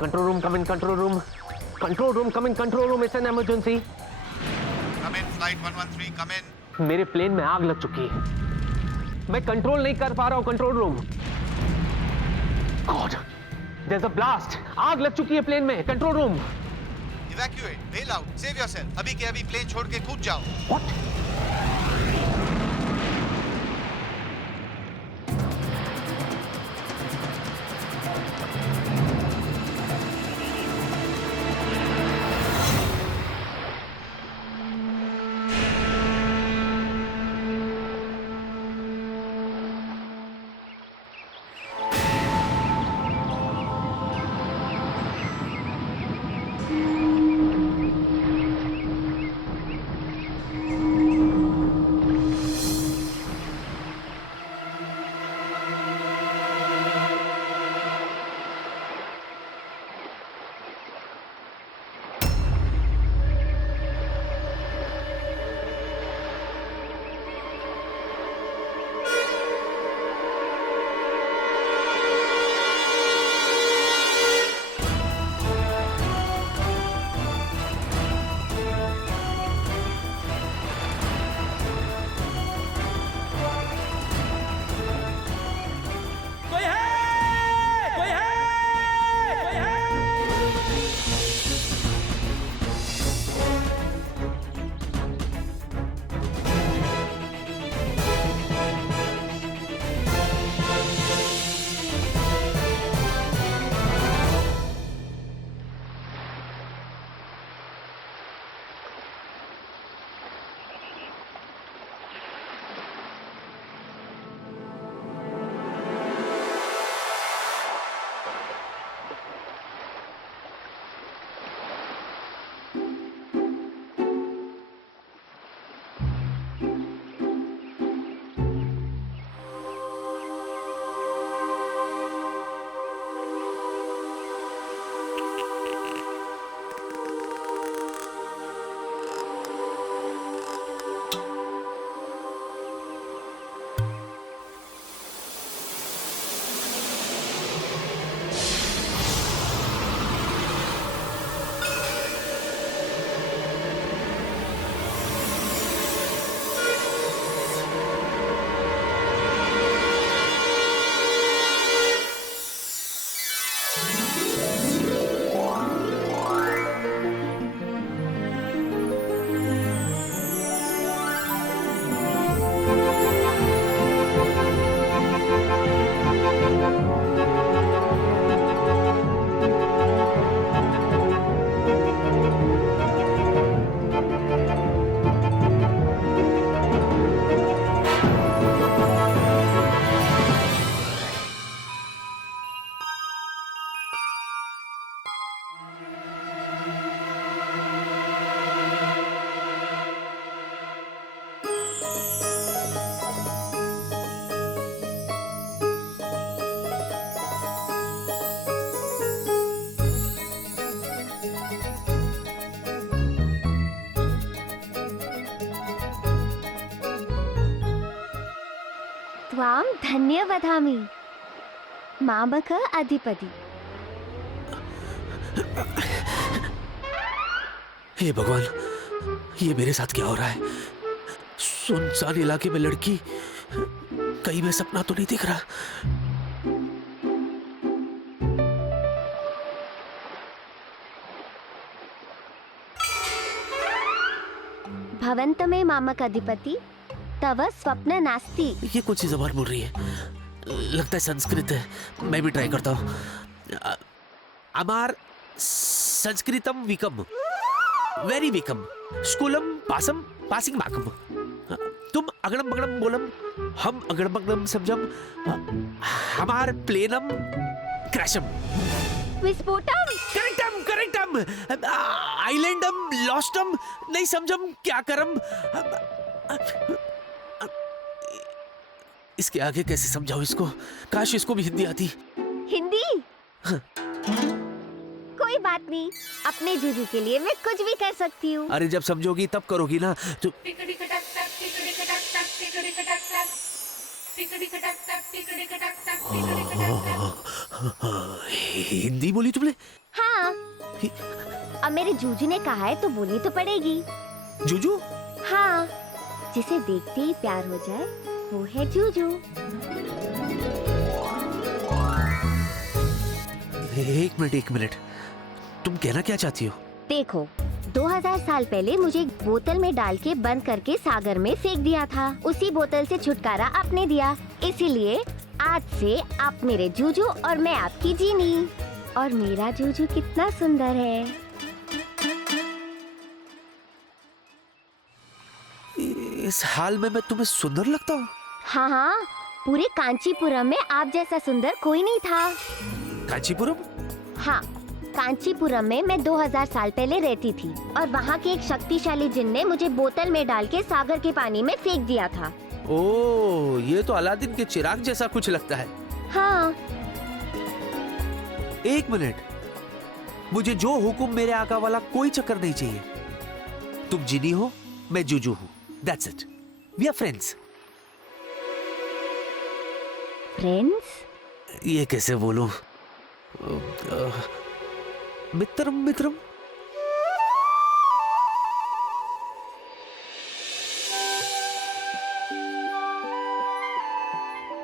Control room, come in, control room. Control room, come in, control room. It's an emergency. Come in, flight 113, come in. मेरे plane में आग लग चुकी है। मैं कंट्रोल नहीं कर पा रहा हूं control room. God, there's a blast. आग लग चुकी है प्लेन में। Control room. Evacuate, bail out, save yourself. अभी के अभी प्लेन छोड़ के कूद जाओ। What? त्वां धन्यवदामि मामक अधिपति। हे भगवान, ये मेरे साथ क्या हो रहा है? सुनसान इलाके में लड़की, कहीं मैं सपना तो नहीं देख रहा? भवन्त में मामक अधिपति तव स्वप्न नास्ति। ये कौन सी जबान बोल रही है? लगता है संस्कृत है। मैं भी ट्राई करता हूँ। अमार संस्कृतम विकम, वेरी विकम, स्कूलम पासम पासिंग माकम। तुम अगड़म बगड़म बोलम, हम अगड़म बगड़म समझम, हमार प्लेनम क्रैशम। विस्फोटम। करेक्टम करेक्टम, आइलैंडम लॉस्टम, नहीं समझम क्या करम। इसके आगे कैसे समझाऊं इसको? काश इसको भी हिंदी आती। हिंदी? कोई बात नहीं, अपने जीजू के लिए मैं कुछ भी कर सकती हूँ। अरे जब समझोगी तब करोगी ना। तो हिंदी बोली तुमने? हाँ, अब मेरे जूजू ने कहा है तो बोलनी तो पड़ेगी। जूजू? हाँ, जिसे देखते ही प्यार हो जाए वो है जूजू। एक मिनट, तुम कहना क्या चाहती हो? देखो, 2000 साल पहले मुझे एक बोतल में डाल के बंद करके सागर में फेंक दिया था। उसी बोतल से छुटकारा आपने दिया, इसीलिए आज से आप मेरे जूजू और मैं आपकी जीनी। और मेरा जूजू कितना सुंदर है। इस हाल में मैं तुम्हें सुंदर लगता हूँ? हाँ हाँ, पूरे कांचीपुरम में आप जैसा सुंदर कोई नहीं था। कांचीपुरम? हाँ, कांचीपुरम में मैं 2000 साल पहले रहती थी और वहाँ के एक शक्तिशाली जिन ने मुझे बोतल में डाल के सागर के पानी में फेंक दिया था। ओह, ये तो अलादीन के चिराग जैसा कुछ लगता है। हाँ। एक मिनट, मुझे जो हुक्म मेरे आका वाला कोई चक्कर नहीं चाहिए। तुम जिनी हो, मैं जूजू हूँ। That's it. We are friends. Friends? ये कैसे बोलूं? मित्रम मित्रम।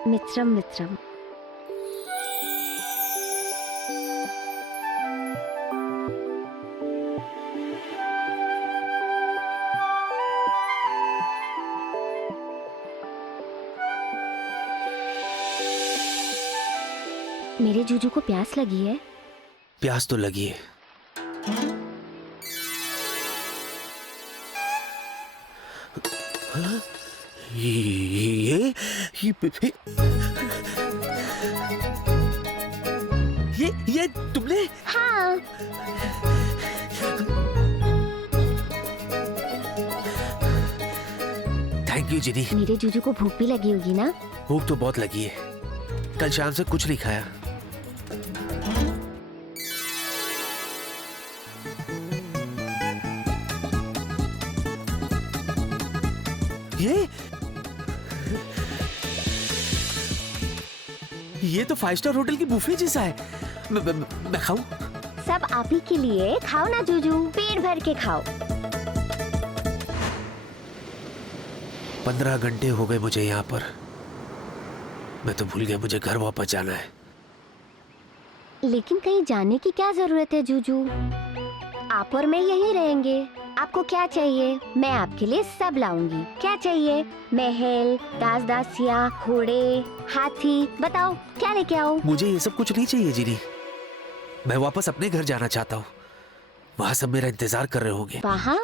मित्रम मित्रम। मेरे जूजू को प्यास लगी है। प्यास तो लगी है। हाँ? ये तुमने? हाँ। थैंक यू जिनी। मेरे जूजू को भूख भी लगी होगी ना? भूख तो बहुत लगी है, कल शाम से कुछ नहीं खाया। ये तो 5 स्टार होटल की बुफे जैसा है। मैं खाऊं? सब आप ही के लिए। खाओ ना जूजू, पेट भर के खाओ। 15 घंटे हो गए मुझे यहाँ पर। मैं तो भूल गया मुझे घर वापस जाना है। लेकिन कहीं जाने की क्या जरूरत है जूजू? आप और मैं यहीं रहेंगे। आपको क्या चाहिए? मैं आपके लिए सब लाऊंगी। क्या चाहिए? महल, दास दासिया, घोड़े, हाथी, बताओ क्या लेके आओ? मुझे ये सब कुछ नहीं चाहिए जिनी। मैं वापस अपने घर जाना चाहता हूँ। वहाँ सब मेरा इंतजार कर रहे होंगे। वहाँ?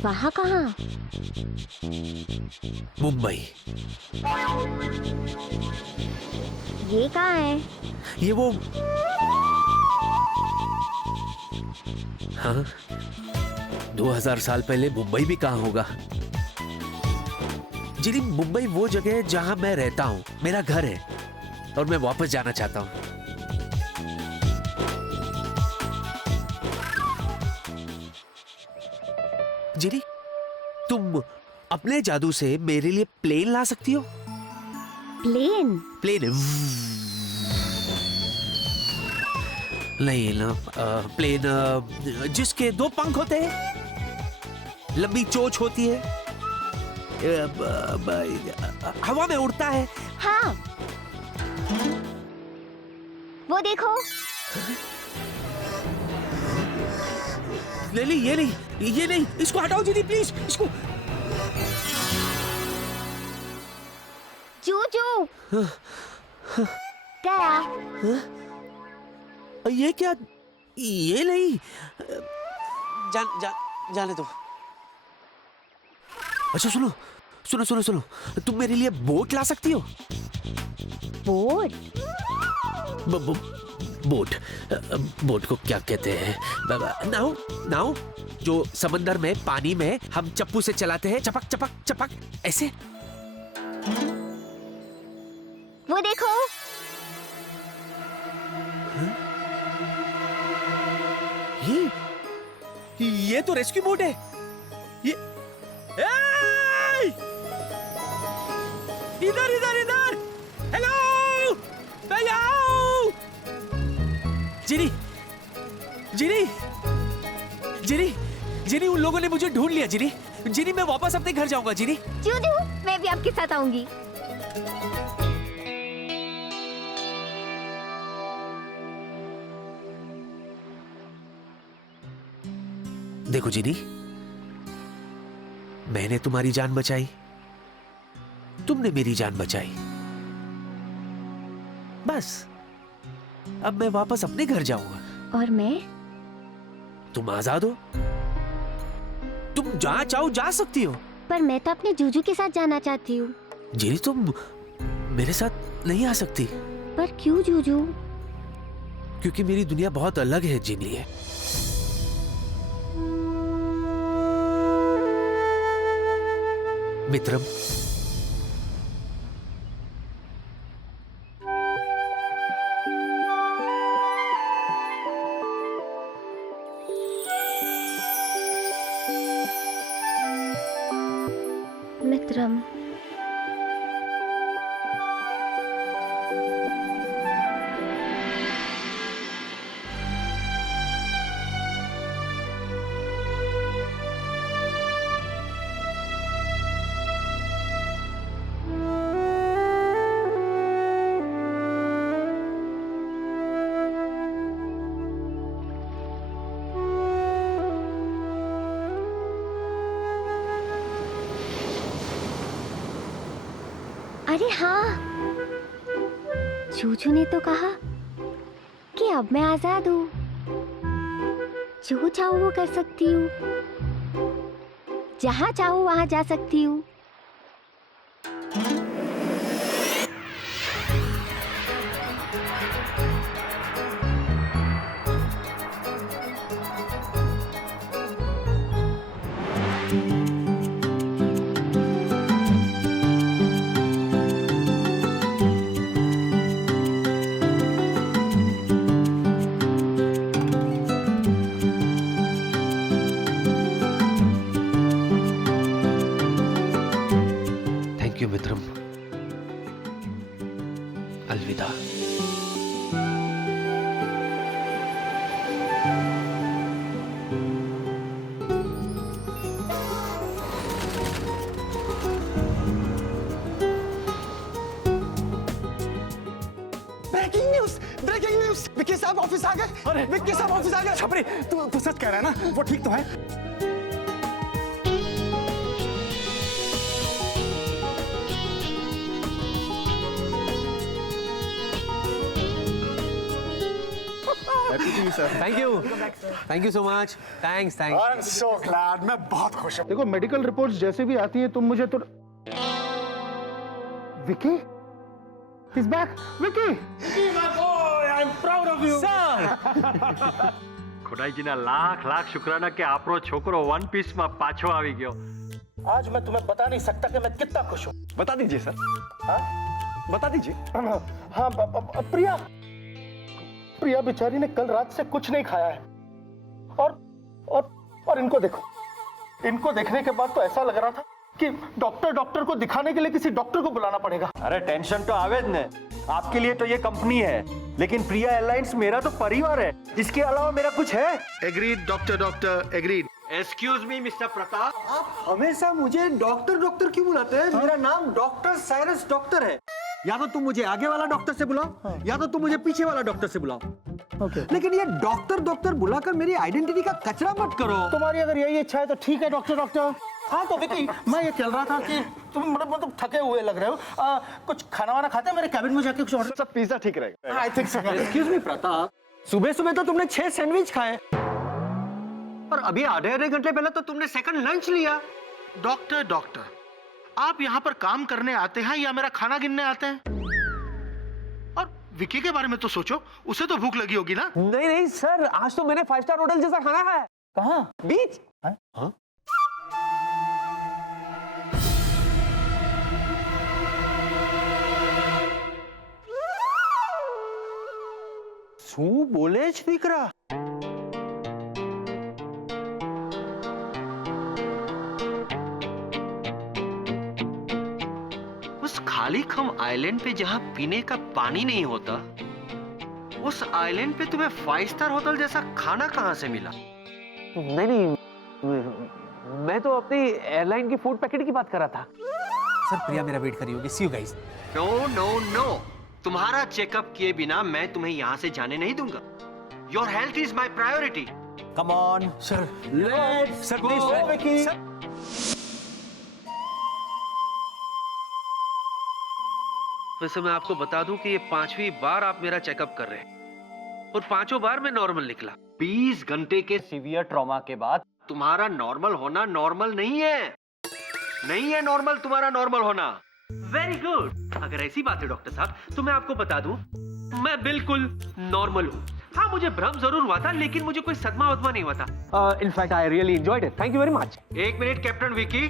वहाँ कहाँ? मुंबई। ये कहाँ है? ये वो, हाँ, 2000 साल पहले मुंबई भी कहाँ होगा? जिनी, मुंबई वो जगह है जहां मैं रहता हूँ, मेरा घर है और मैं वापस जाना चाहता हूँ। जिनी, तुम अपने जादू से मेरे लिए प्लेन ला सकती हो? प्लेन? प्लेन नहीं ना, प्लेन जिसके 2 पंख होते हैं, लंबी चोंच होती है, हवा में उड़ता है। हाँ, वो देखो। नहीं, ये नहीं, इसको हटाओ जिनी प्लीज, इसको। जूजू गया। ये क्या? ये नहीं, जाने दो। अच्छा सुनो, तुम मेरे लिए बोट ला सकती हो? बोट? बोट को क्या कहते हैं? नाव, जो समंदर में, पानी में हम चप्पू से चलाते हैं, चपक चपक चपक ऐसे। वो देखो। ये तो रेस्क्यू बोट है। ये इधर, हेलो, मैं आओ। जिनी जिनी जिनी जिनी, उन लोगों ने मुझे ढूंढ लिया जिनी। जिनी, मैं वापस अपने घर जाऊंगा जिनी। जूजू, मैं भी आपके साथ आऊंगी। देखो जिनी, मैंने तुम्हारी जान बचाई, तुमने मेरी जान बचाई। बस अब मैं वापस अपने घर जाऊंगा। और मैं? तुम आजाद हो, तुम जहां चाहो जा सकती हो। पर मैं तो अपने जूजू के साथ जाना चाहती हूँ। जिनी, तुम मेरे साथ नहीं आ सकती। पर क्यों जूजू? क्योंकि मेरी दुनिया बहुत अलग है जिनी। मित्रम, मित्रम। अरे हाँ, जूजू ने तो कहा कि अब मैं आजाद हूँ, जो चाहूँ वो कर सकती हूँ, जहाँ चाहूँ वहाँ जा सकती हूँ। थैंक यू मित्रम। अलविदा। Breaking news, breaking news. Vicky साहब ऑफिस आ गए। अरे विक्की साहब ऑफिस आ गए। छपरी, तू सच कह रहा है ना? वो ठीक तो है? Thank you so much. Thanks. I am so glad. मैं बहुत खुश हूँ। देखो, मेडिकल रिपोर्ट्स जैसे भी आती है, तुम मुझे तो Vicky is back. Vicky, I am proud of you. ખોડાઈજીના લાખ લાખ શુક્રાના કે આપણો છોકરો વન પીસમાં પાછો આવી ગયો. आज मैं तुम्हें बता नहीं सकता कि मैं कितना खुश हूँ। बता दीजिए सर। हाँ, बता दीजिए। हाँ, प्रिया, प्रिया बेचारी ने कल रात से कुछ नहीं खाया है, और इनको देखो, इनको देखने के बाद तो ऐसा लग रहा था कि डॉक्टर को दिखाने के लिए किसी डॉक्टर को बुलाना पड़ेगा। अरे टेंशन तो आवे ज ने, आपके लिए तो ये कंपनी है, लेकिन प्रिया एयरलाइंस मेरा तो परिवार है, इसके अलावा मेरा कुछ है? Agreed doctor, agreed. Excuse me mister Pratap, आप हमेशा मुझे डॉक्टर क्यों बुलाते हैं? मेरा नाम डॉक्टर साइरस डॉक्टर है। या तो तुम मुझे आगे वाला डॉक्टर से बुलाओ, या तो तुम मुझे पीछे वाला डॉक्टर से बुलाओ। लेकिन ये डॉक्टर बुलाकर मेरी आइडेंटिटी का कचरा मत करो। तुम्हारी अगर यही इच्छा है तो ठीक है डॉक्टर। हाँ तो विकी, मैं ये चल रहा था कि तुम मतलब थके हुए लग रहे हो, कुछ खाना वाना खाते हैं? मेरे कैबिन में जाके कुछ ऑर्डर। सब पिज्जा ठीक रहेगा। I think so. Excuse me Pratap, सुबह सुबह तो तुमने 6 सैंडविच खाए, और अभी आधे घंटे पहले तो तुमने सेकंड लंच लिया। डॉक्टर, आप यहाँ पर काम करने आते हैं या मेरा खाना गिनने आते हैं? और विकी के बारे में तो सोचो, उसे तो भूख लगी होगी ना? नहीं सर, आज तो मैंने 5 स्टार होटल जैसा खाना खाया। कहाँ? बीच। हाँ? શું બોલે છે દીકરા? उस खाली खम आइलैंड पे जहां पीने का पानी नहीं होता, उस आइलैंड पे तुम्हें 5 स्टार होटल जैसा खाना कहाँ से मिला? नहीं, मैं तो अपनी एयरलाइन की फूड पैकेट की बात कर रहा था। सर प्रिया मेरा वेट करी होगी, see you guys. No no no, तुम्हारा चेकअप किए बिना मैं तुम्हें यहाँ से जाने नहीं दूंगा। Your health is my priority. Come on sir let's sir go please Vicky. वैसे मैं आपको बता दूं कि ये 5वीं बार आप मेरा चेकअप कर रहे हैं और 5 बार मैं नॉर्मल निकला। 20 घंटे के सीवियर ट्रॉमा के बाद तुम्हारा नॉर्मल होना नॉर्मल नहीं है। नहीं है नॉर्मल तुम्हारा नॉर्मल होना। Very good. अगर ऐसी बात है डॉक्टर साहब तो मैं आपको बता दूं मैं बिल्कुल नॉर्मल हूँ। हाँ मुझे भ्रम जरूर हुआ था लेकिन मुझे कोई सदमा वदमा नहीं हुआ था। In fact, I really enjoyed it. Thank you very much. एक मिनट कैप्टन विकी।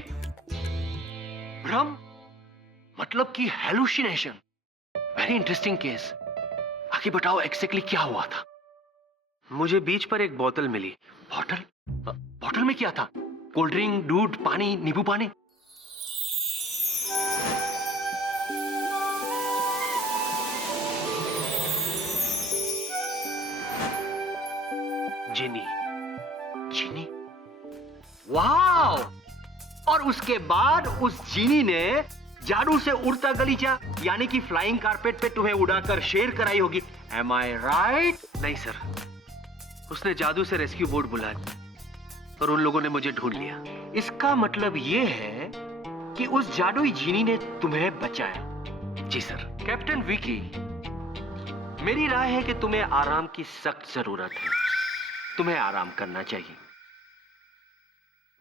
भ्रम मतलब कि हेलुसिनेशन। Very interesting case. आगे बताओ एग्जैक्टली क्या हुआ था? मुझे बीच पर एक बोतल मिली। बॉटल? बॉटल में क्या था? कोल्ड ड्रिंक, दूध, पानी, नींबू पानी? जिनी। चीनी? वाओ! और उसके बाद उस चीनी ने जादू से उड़ता गलीचा यानी कि फ्लाइंग कारपेट पे तुम्हें उड़ाकर शेर कराई होगी। Am I right? नहीं सर, उसने जादू से रेस्क्यू बोट बुलाया और उन लोगों ने मुझे ढूंढ लिया। इसका मतलब ये है कि उस जादुई जीनी ने तुम्हें बचाया। जी सर। कैप्टन विकी, मेरी राय है कि तुम्हें आराम की सख्त जरूरत है। तुम्हें आराम करना चाहिए।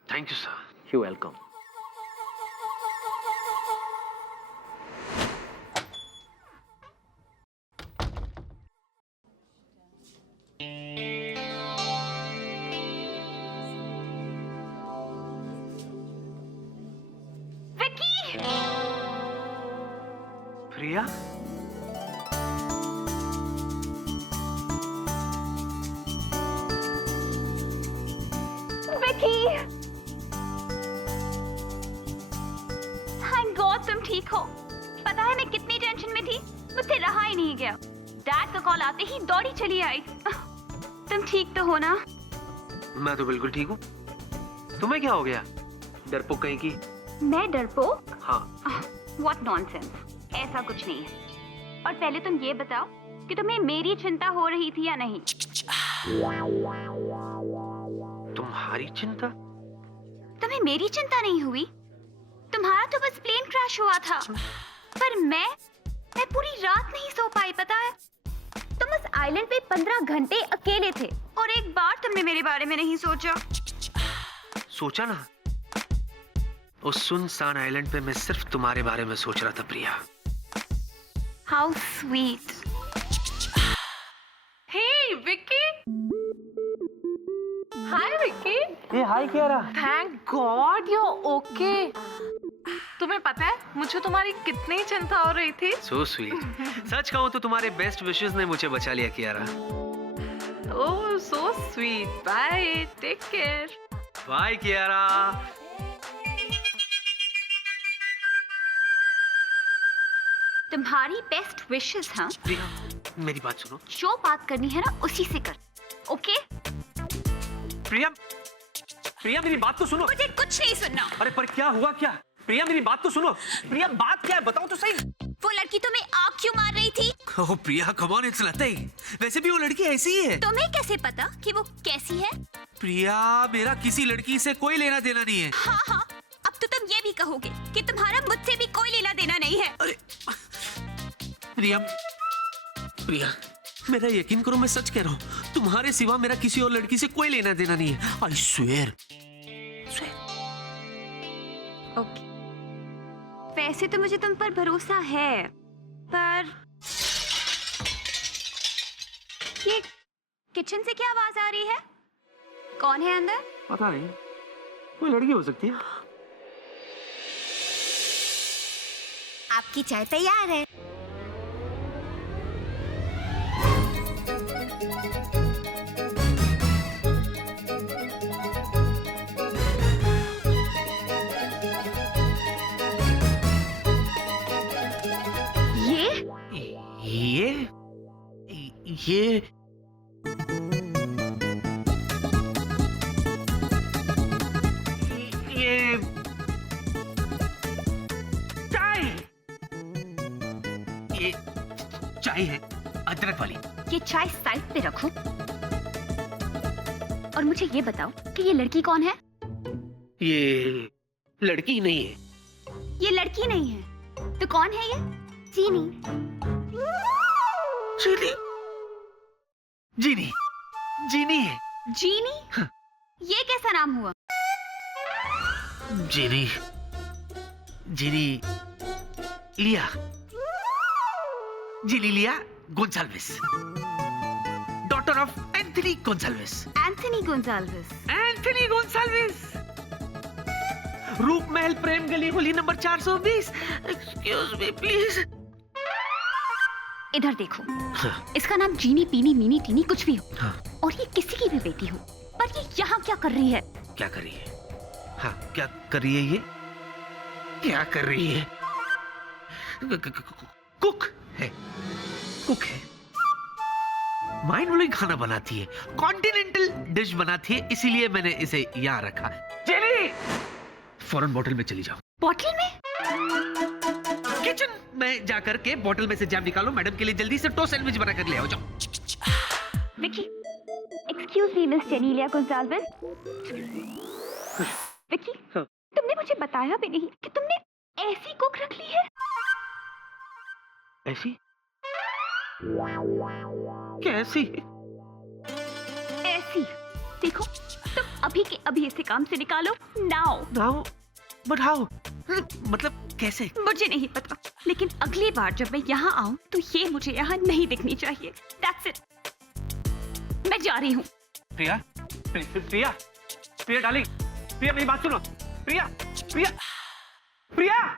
Thank you sir. You welcome. Priya? Vicky, thank God तुम ठीक हो। पता है मैं कितनी टेंशन में थी, मुझसे रहा ही नहीं गया। डैड का कॉल आते ही दौड़ी चली आई। तुम ठीक तो हो ना? मैं तो बिल्कुल ठीक हूँ। तुम्हें क्या हो गया? डरपोक कहीं की? मैं डरपोक? हाँ। व्हाट नॉनसेंस, ऐसा कुछ नहीं है। और पहले तुम ये बताओ कि तुम्हें मेरी चिंता हो रही थी या नहीं? तुम्हारी चिंता? तुम्हें मेरी चिंता नहीं हुई? तुम्हारा तो बस प्लेन क्रैश हुआ था, पर मैं पूरी रात नहीं सो पाई। पता है, तुम उस आइलैंड पे 15 घंटे अकेले थे और एक बार तुमने मेरे बारे में नहीं सोचा। सोचा ना, उस सुनसान आइलैंड पे मैं सिर्फ तुम्हारे बारे में सोच रहा था Priya. How sweet. Hey Vicky. Hi Vicky. ये hi Kiara. Thank God you okay. तुम्हें पता है मुझे तुम्हारी कितनी चिंता हो रही थी। So sweet. सच कहूं तो तुम्हारे बेस्ट विशेस ने मुझे बचा लिया Kiara. Oh so sweet. Bye, take care. Bye Kiara. तुम्हारी बेस्ट विशेस। हाँ प्रिया मेरी बात सुनो। जो बात करनी है ना उसी से कर, ओके? प्रिया, प्रिया मेरी बात तो सुनो। मुझे कुछ नहीं सुनना। अरे पर क्या हुआ क्या? प्रिया मेरी बात तो सुनो। प्रिया बात क्या है बताओ तो सही। वो लड़की तुम्हें आग क्यों मार रही थी? ओह प्रिया कम ऑन, इट्स नथिंग। वैसे भी वो लड़की ऐसी ही है। तुम्हें कैसे पता कि वो कैसी है? प्रिया मेरा किसी लड़की से कोई लेना देना नहीं है। हाँ हाँ, अब तो तुम ये भी कहोगे कि तुम्हारा मुझसे भी कोई लेना देना नहीं है। अरे प्रिया, प्रिया मेरा यकीन करो, मैं सच कह रहा हूँ। तुम्हारे सिवा मेरा किसी और लड़की से कोई लेना देना नहीं है। I swear. ओके, वैसे तो मुझे तुम पर भरोसा है, पर ये किचन से क्या आवाज आ रही है? कौन है अंदर? पता नहीं, कोई लड़की हो सकती है। आपकी चाय तैयार है। ये चाय, ये चाय है अदरक वाली। ये चाय साइड पे रखो और मुझे ये बताओ कि ये लड़की कौन है? ये लड़की नहीं है। ये लड़की नहीं है तो कौन है ये? चीनी। जीनी, जीनी, जीनी है। जीनी? हाँ। ये कैसा नाम हुआ? जीनी, जीनी लिया, जीनी लिया Gonsalves, daughter of Anthony Gonsalves. Anthony Gonsalves. Anthony Gonsalves, रूप महल प्रेम गली गली नंबर 420। Excuse me please. इधर देखो, हाँ। इसका नाम जीनी पीनी मीनी टीनी कुछ भी हो, हाँ। और ये किसी की भी बेटी हो, पर ये यहाँ क्या कर रही है? क्या कर रही है? हाँ, क्या कर रही है ये? क्या कर रही है? कुक है, कुक है। माइंड ब्लोइंग खाना बनाती है, कॉन्टिनेंटल डिश बनाती है, इसीलिए मैंने इसे यहाँ रखा। जेली, फौरन बोतल में चली जाओ। बॉटल में? किचन में जाकर के बोतल में से जैम निकालो, मैडम के लिए जल्दी से टोस्ट सैंडविच बना कर ले आओ, जाओ। Vicky, excuse me miss Genelia Gonsalves. Vicky, हाँ। तुमने मुझे बताया भी नहीं कि तुमने ऐसी कुक रख ली है। ऐसी? कैसी? ऐसी। देखो, तुम अभी के अभी इसे काम से निकालो, नाउ। नाउ? But how? मतलब कैसे? मुझे नहीं पता, लेकिन अगली बार जब मैं यहाँ आऊँ तो ये मुझे यहाँ नहीं दिखनी चाहिए। That's it। मैं जा रही हूँ। प्रिया, प्रिया, प्रिया डार्लिंग, प्रिया मेरी बात सुनो। प्रिया, प्रिया, प्रिया,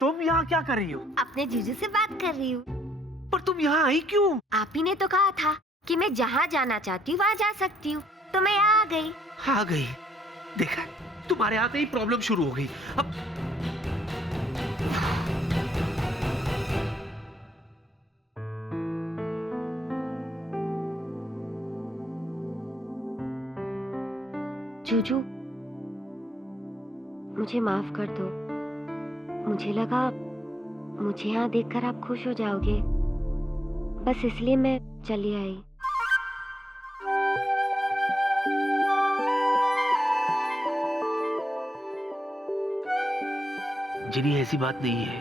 तुम यहाँ क्या कर रही हो? अपने जीजू से बात कर रही हूँ। पर तुम यहाँ आई क्यों? आप ही ने तो कहा था कि मैं जहाँ जाना चाहती हूँ वहाँ जा सकती हूँ, तो मैं यहाँ आ गई। आ गई। देखा, तुम्हारे आते ही प्रॉब्लम शुरू हो गई। अब जूजू, मुझे माफ कर दो। मुझे लगा मुझे यहाँ देखकर आप खुश हो जाओगे, बस इसलिए मैं चली आई। जिनी, ऐसी बात नहीं है,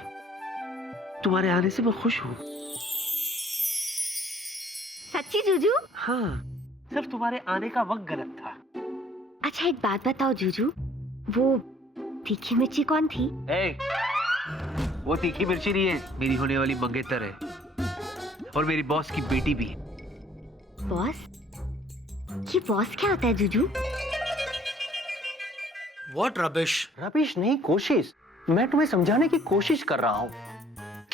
तुम्हारे आने से मैं खुश हूँ। सच्ची जूजू? हाँ, सिर्फ तुम्हारे आने का वक्त गलत था। अच्छा एक बात बताओ जूजू, वो तीखी मिर्ची कौन थी? वो तीखी मिर्ची नहीं है, मेरी होने वाली मंगेतर है, और मेरी बॉस की बेटी भी है। बॉस? ये बॉस क्या होता है जूजू? What rubbish? रबिश नहीं, कोशिश। मैं तुम्हें समझाने की कोशिश कर रहा हूँ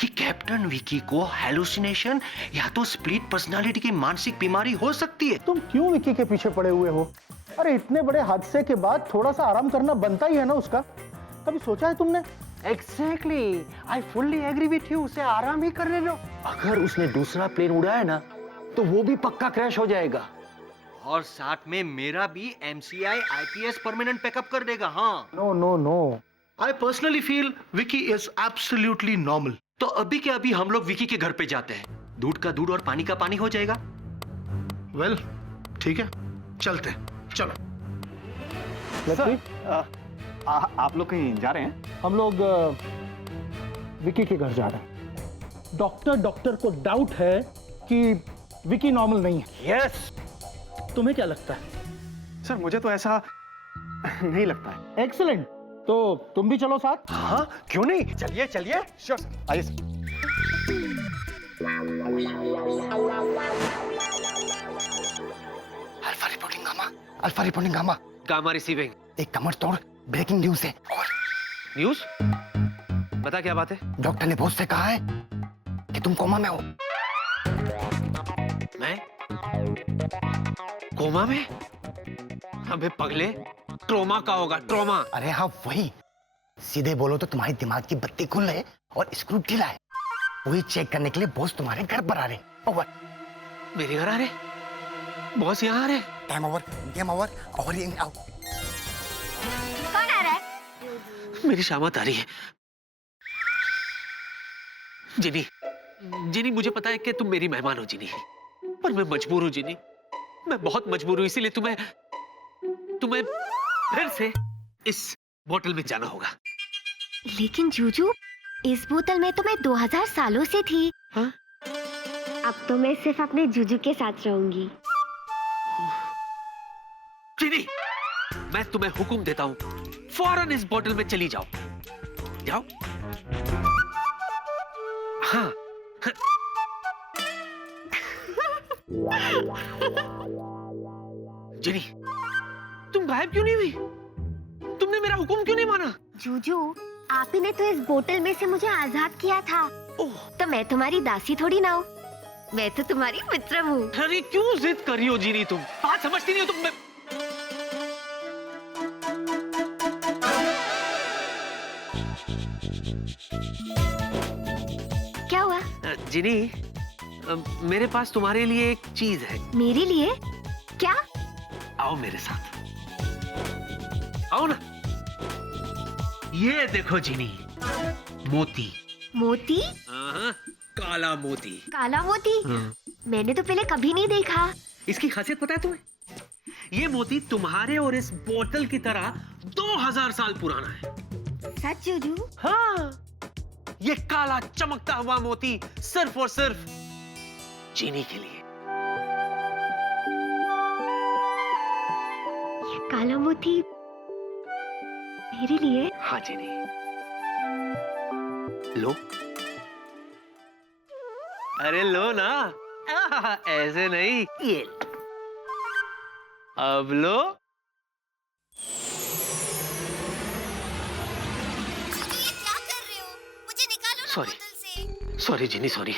कि कैप्टन विकी को हेलुसिनेशन या तो स्प्लिट पर्सनालिटी की मानसिक बीमारी हो सकती है। तुम क्यों विकी के पीछे पड़े हुए हो? अरे इतने बड़े हादसे के बाद थोड़ा सा आराम करना बनता ही है ना उसका। कभी सोचा है तुमने? Exactly, I fully agree with you. उसे आराम ही करने दो। अगर उसने दूसरा प्लेन उड़ाया ना तो वो भी पक्का क्रैश हो जाएगा, और साथ में मेरा भी MCI IPS परमानेंट पैकअप कर देगा। हाँ, no no no, I personally feel Vicky is absolutely normal. तो अभी के अभी हम लोग विकी के घर पे जाते हैं, दूध का दूध और पानी का पानी हो जाएगा। Well, ठीक है, चलते हैं, चलो। आप लोग कहीं जा रहे हैं? हम लोग विकी के घर जा रहे हैं। डॉक्टर को डाउट है कि विकी नॉर्मल नहीं है। यस। तुम्हें क्या लगता है? सर मुझे तो ऐसा नहीं लगता है। एक्सीलेंट, तो तुम भी चलो साथ। हाँ, क्यों नहीं, चलिए चलिए। श्योर सर, आइए sir. Alpha reporting gamma. Gamma receiving. एक कमर तोड़ ब्रेकिंग न्यूज है। और न्यूज? बता क्या बात है? डॉक्टर ने बॉस से कहा है कि तुम कोमा में हो। मैं कोमा में? अबे पगले, ट्रोमा का होगा, ट्रोमा। अरे हाँ वही, सीधे बोलो तो तुम्हारे दिमाग की बत्ती खुल है और स्क्रू ढीला है। वही चेक करने के लिए बॉस तुम्हारे घर पर आ रहे। ओवर। मेरे घर आ रहे? बॉस यहाँ आ रहे? टाइम ओवर, गेम ओवर, और ये आओ। कौन आ रहा है? मेरी शामत आ रही है। जिनी, जिनी मुझे पता है कि तुम मेरी मेहमान हो जिनी, पर मैं मजबूर हूँ जिनी, मैं बहुत मजबूर हूँ, इसीलिए तुम्हें फिर से इस बोतल में जाना होगा। लेकिन जूजू, इस बोतल में तो मैं 2000 सालों से थी। हाँ? अब तो मैं सिर्फ अपने जूजू के साथ रहूंगी। जिनी, मैं तुम्हें हुक्म देता हूँ, फौरन इस बोतल में चली जाओ। जाओ। हाँ। जिनी, तुम गायब क्यों नहीं हुई? तुमने मेरा हुक्म क्यों नहीं माना? जूजू, आप ही ने तो इस बोतल में से मुझे आजाद किया था। तो मैं तुम्हारी दासी थोड़ी ना हूँ, मैं तो तुम्हारी मित्र हूँ। अरे क्यों जिद कर रही हो जिनी, तुम बात समझती नहीं हो तुम। क्या हुआ? जिनी, मेरे पास तुम्हारे लिए एक चीज है। मेरे लिए? क्या? आओ मेरे साथ, आओ ना। ये देखो जिनी, मोती। मोती? काला मोती। काला मोती? मैंने तो पहले कभी नहीं देखा। इसकी खासियत पता है तुम्हें? ये मोती तुम्हारे और इस बोतल की तरह 2000 साल पुराना है। सच जूजू? हाँ, ये काला चमकता हुआ मोती सिर्फ और सिर्फ चीनी के लिए। ये काला मोती मेरे लिए? हाँ चीनी, लो। अरे लो ना, ऐसे नहीं, ये अब लो। सॉरी जिनी, सॉरी।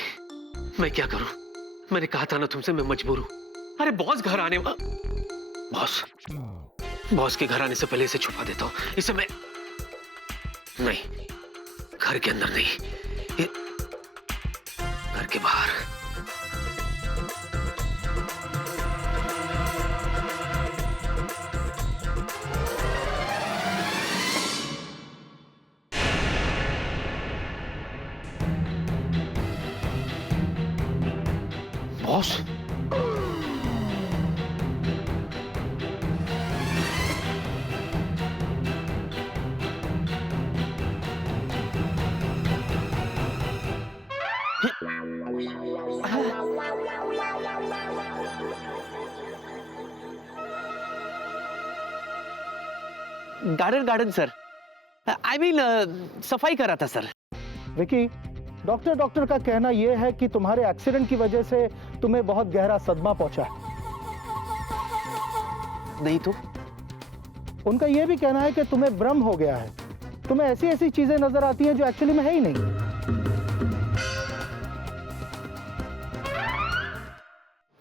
मैं क्या करूं? मैंने कहा था ना तुमसे, मैं मजबूर हूं। अरे बॉस घर आने, बॉस के घर आने से पहले इसे छुपा देता हूं। इसे मैं नहीं, घर के अंदर नहीं, घर के बाहर। Boss, garden sir, I mean सफाई कर रहा था सर। विकी, डॉक्टर का कहना यह है कि तुम्हारे एक्सीडेंट की वजह से तुम्हें बहुत गहरा सदमा पहुंचा है। नहीं तो? उनका यह भी कहना है कि तुम्हें भ्रम हो गया है। तुम्हें ऐसी ऐसी चीजें नजर आती हैं जो एक्चुअली में है ही नहीं।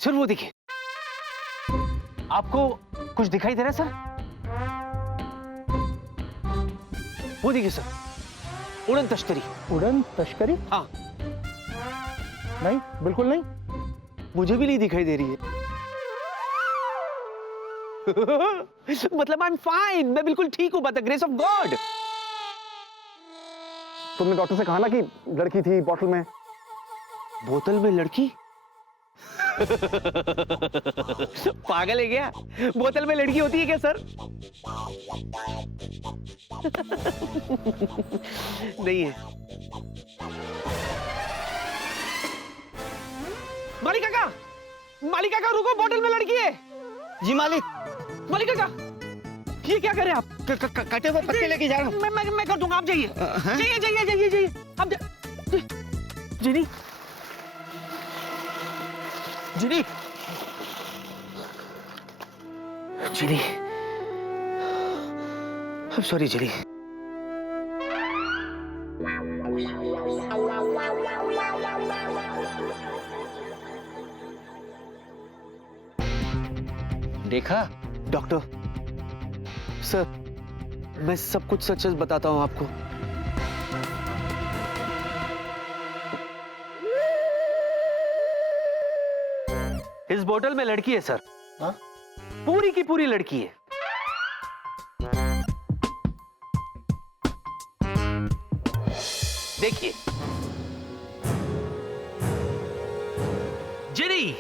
सर वो देखिए, आपको कुछ दिखाई दे रहा है सर? वो देखिए सर, उड़न तश्करी। उड़न तश्करी? हाँ। नहीं, बिल्कुल नहीं। मुझे भी नहीं दिखाई दे रही है। मतलब आई एम फाइन, मैं बिल्कुल ठीक हूं, by the grace of God. तुमने डॉक्टर से कहा ना कि लड़की थी बोतल में। बोतल में लड़की? पागल है क्या? बोतल में लड़की होती है क्या सर? नहीं है। मालिक काका रुको, बोतल में लड़की है। जी मालिक। मालिक काका, ये क्या कर रहे हैं आप? कटे हुए पत्ते लेके जा रहा हूँ। मैं कर दूंगा, आप जाइए। जाइए आप जिनी, I'm sorry, जिनी। देखा डॉक्टर सर, मैं सब कुछ सच सच बताता हूँ आपको। इस बोतल में लड़की है सर। हाँ? पूरी की पूरी लड़की है। देखिए जिनी,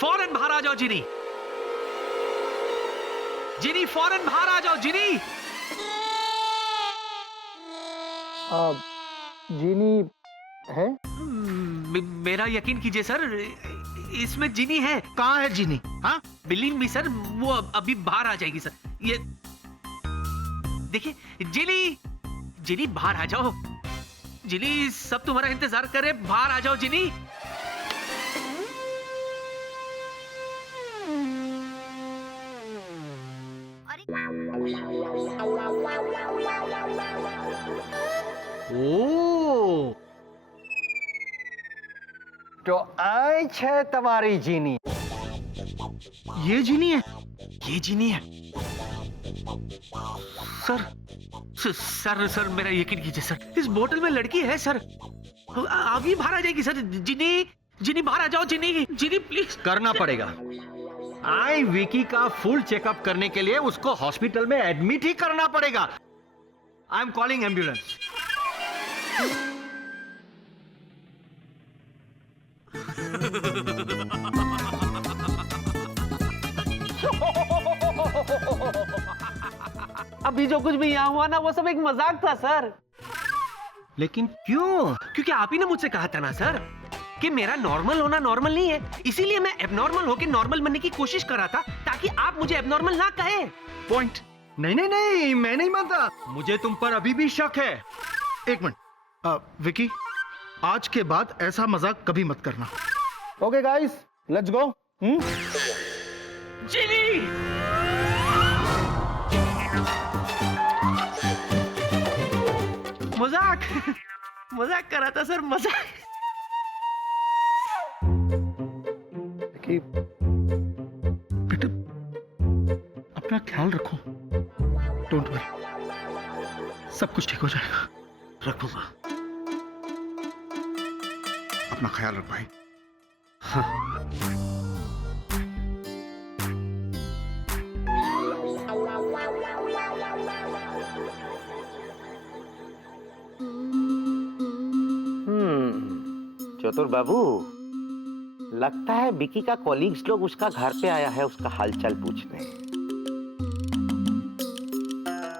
फौरन बाहर आ जाओ जिनी। जिनी फौरन बाहर आ जाओ जिनी। जीनी है? मेरा यकीन कीजिए सर, इसमें जिनी है। कहाँ है जीनी? हाँ, बिलीव मी सर, वो अभी बाहर आ जाएगी सर। ये देखिए जिनी, जिनी बाहर आ जाओ। जिनी सब तुम्हारा इंतजार कर रहे, बाहर आ जाओ जिनी। ओ, तो आई छे तुम्हारी जीनी। ये जीनी है? ये जिनी है सर। सर सर मेरा यकीन कीजिए सर, इस बोतल में लड़की है सर। अभी बाहर आ जाएगी सर। जिनी, जिनी बाहर आ जाओ जिनी। जिनी प्लीज। करना पड़ेगा। आई विकी का फुल चेकअप करने के लिए उसको हॉस्पिटल में एडमिट ही करना पड़ेगा। I am calling ambulance. अभी जो कुछ भी यहाँ हुआ ना, वो सब एक मजाक था सर। लेकिन क्यों? क्योंकि आप ही ने मुझसे कहा था ना सर कि मेरा नॉर्मल होना नॉर्मल नहीं है, इसीलिए मैं एबनॉर्मल होकर नॉर्मल बनने की कोशिश कर रहा था ताकि आप मुझे एबनॉर्मल ना कहे। पॉइंट। नहीं नहीं नहीं, मैं नहीं मानता। मुझे तुम पर अभी भी शक है। एक मिनट, विकी, आज के बाद ऐसा मजाक कभी मत करना। Okay guys, let's go. Ginny, मजाक मजाक कर रहा था सर, मजाक। कि बेटा अपना ख्याल रखो, डोंट वरी, सब कुछ ठीक हो जाएगा। रखूंगा। अपना ख्याल रख भाई। चतुर बाबू, लगता है विकी का कॉलीग्स लोग उसका घर पे आया है उसका हालचाल पूछने।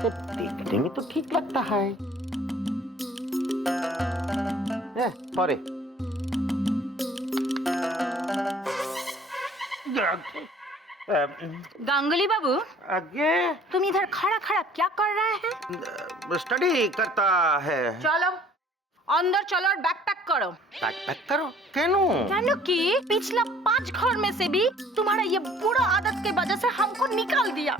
तो देखने में तो ठीक लगता है। सॉरी। गांगुली बाबू, आगे तुम इधर खड़ा खड़ा क्या कर रहे हैं? स्टडी करता है। चलो अंदर चलो और बैग पैक करो। पैक पैक करो? क्यों? क्यों कि पिछला 5 घर में से भी तुम्हारा ये बुरा आदत के वजह से हमको निकाल दिया।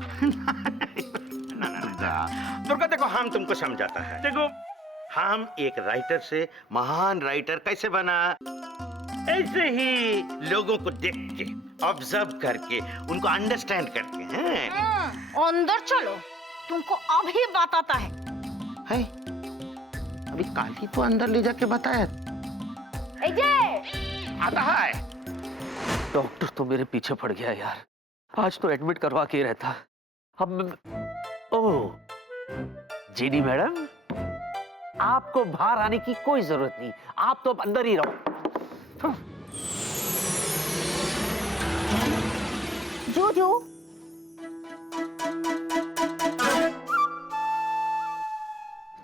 दुर्गा देखो, हम तुमको समझाता है। देखो, हम एक राइटर से महान राइटर कैसे बना, ऐसे ही लोगों को देख के, ऑब्जर्व करके, उनको अंडरस्टैंड करके हैं। अंदर चलो, तुमको अभी बताता है। अभी काल ही तो अंदर ले जाके बताया। आता है। डॉक्टर तो मेरे पीछे पड़ गया यार, आज तो एडमिट करवा के रहता। अब ओह जीनी मैडम, आपको बाहर आने की कोई जरूरत नहीं, आप तो अंदर ही रहो। जूजू,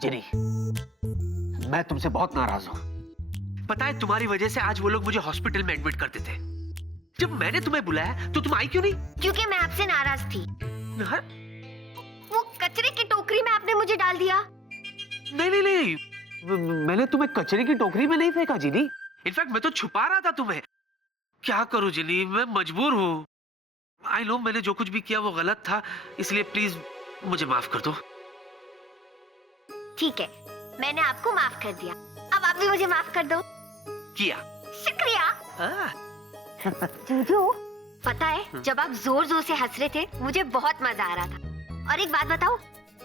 जिनी, मैं तुमसे बहुत नाराज हूं। पता है तुम्हारी वजह से आज वो लोग मुझे हॉस्पिटल में एडमिट करते थे। जब मैंने तुम्हें बुलाया तो तुम आई क्यों नहीं? क्योंकि मैं आपसे नाराज थी। वो कचरे की टोकरी में आपने मुझे डाल दिया। नहीं नहीं नहीं, मैंने तुम्हें कचरे की टोकरी में नहीं फेंका जिनी। इनफैक्ट मैं तो छुपा रहा था तुम्हें। क्या करूं जिनी, मैं मजबूर हूं। आई नो मैंने जो कुछ भी किया वो गलत था, इसलिए प्लीज मुझे माफ कर दो। ठीक है, मैंने आपको माफ कर दिया, अब आप भी मुझे माफ कर दो। किया। शुक्रिया। जूजू, पता है जब आप जोर जोर से हंस रहे थे मुझे बहुत मजा आ रहा था। और एक बात बताओ,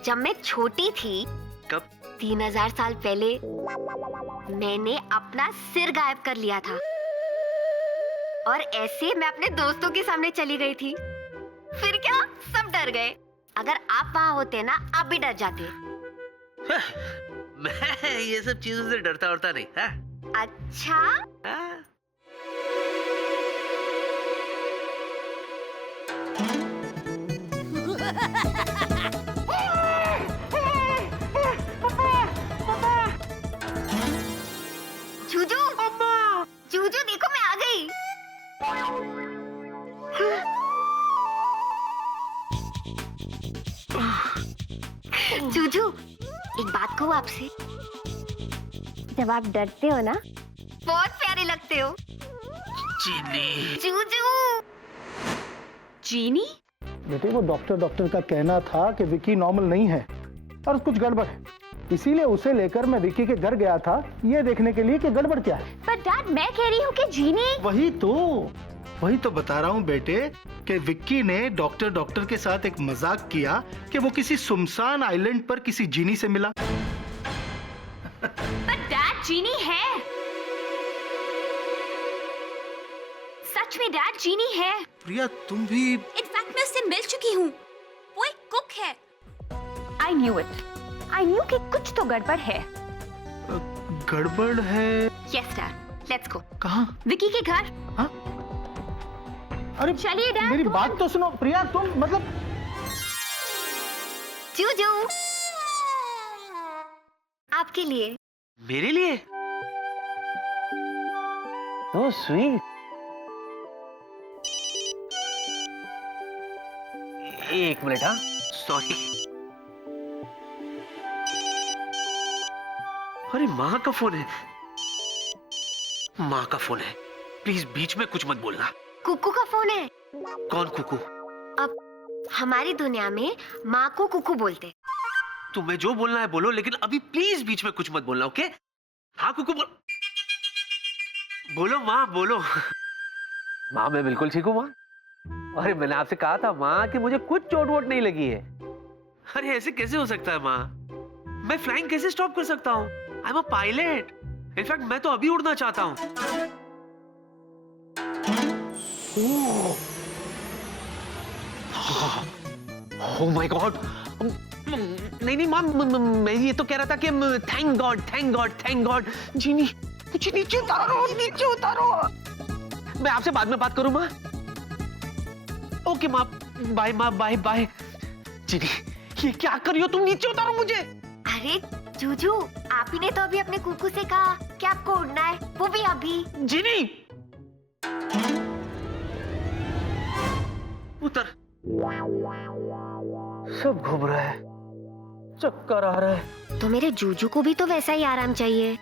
जब मैं छोटी थी, कब? 3000 साल पहले मैंने अपना सिर गायब कर लिया था और ऐसे मैं अपने दोस्तों के सामने चली गई थी। फिर क्या, सब डर गए। अगर आप वहाँ होते ना, आप भी डर जाते। मैं ये सब चीजों से डरता नहीं है। अच्छा? हाँ? जूजू, जूजू देखो मैं आ गई। जूजू, एक बात कहूँ आपसे? जब आप डरते हो ना, बहुत प्यारे लगते हो। चीनी। जूजू। जीनी? बेटे वो डॉक्टर का कहना था कि विकी नॉर्मल नहीं है और कुछ गड़बड़ है, इसीलिए उसे लेकर मैं विकी के घर गया था ये देखने के लिए कि गड़बड़ क्या है। पर डैड, मैं कह रही हूँ कि जीनी। वही तो बता रहा हूँ बेटे कि विक्की ने डॉक्टर के साथ एक मजाक किया कि वो किसी सुनसान आइलैंड पर किसी जीनी से मिला। पर डैड जीनी है। सच में डैड जीनी है। प्रिया तुम भी? इनफैक्ट मैं उससे मिल चुकी हूँ। वो एक कुक है। I knew it. I knew कि कुछ तो गड़बड़ है। गड़बड़ है? Yes, Dad. Let's go. कहाँ? विकी के घर। हाँ? अरे चलिए डैड। मेरी बात तो सुनो प्रिया, तुम मतलब। जूजू, आपके लिए। मेरे लिए? Oh, sweet. एक मिनट। हाँ, सॉरी। अरे माँ का फोन है। माँ का फोन है। प्लीज बीच में कुछ मत बोलना। कुकू का फोन है। कौन कुकू? अब हमारी दुनिया में माँ को कुकू बोलते। तुम्हें जो बोलना है बोलो, लेकिन अभी प्लीज बीच में कुछ मत बोलना, ओके? हाँ कुकू बोलो माँ, बोलो। माँ मैं बिल्कुल ठीक हूँ माँ। अरे मैंने आपसे कहा था माँ कि मुझे कुछ चोट वोट नहीं लगी है। अरे ऐसे कैसे हो सकता है माँ? मैं फ्लाइंग कैसे स्टॉप कर सकता हूँ? I am a pilot. In fact मैं तो अभी उड़ना चाहता हूँ। Oh my God. नहीं माँ, मैं ये तो कह रहा था कि थैंक गॉड। जीनी मुझे नीचे उतारो। मैं आपसे बाद में बात करूँ माँ? ओके माँ, बाय माँ, बाय। जीनी ये क्या कर रही हो तुम? नीचे उतारो मुझे। अरे जूजू, आप ही ने तो अभी अपने कुकू से कहा कि आपको उड़ना है, वो भी अभी। जीनी उतर। सब घूम रहा है, चक्कर आ रहा है। तो मेरे जूजू को भी तो वैसा ही आराम चाहिए।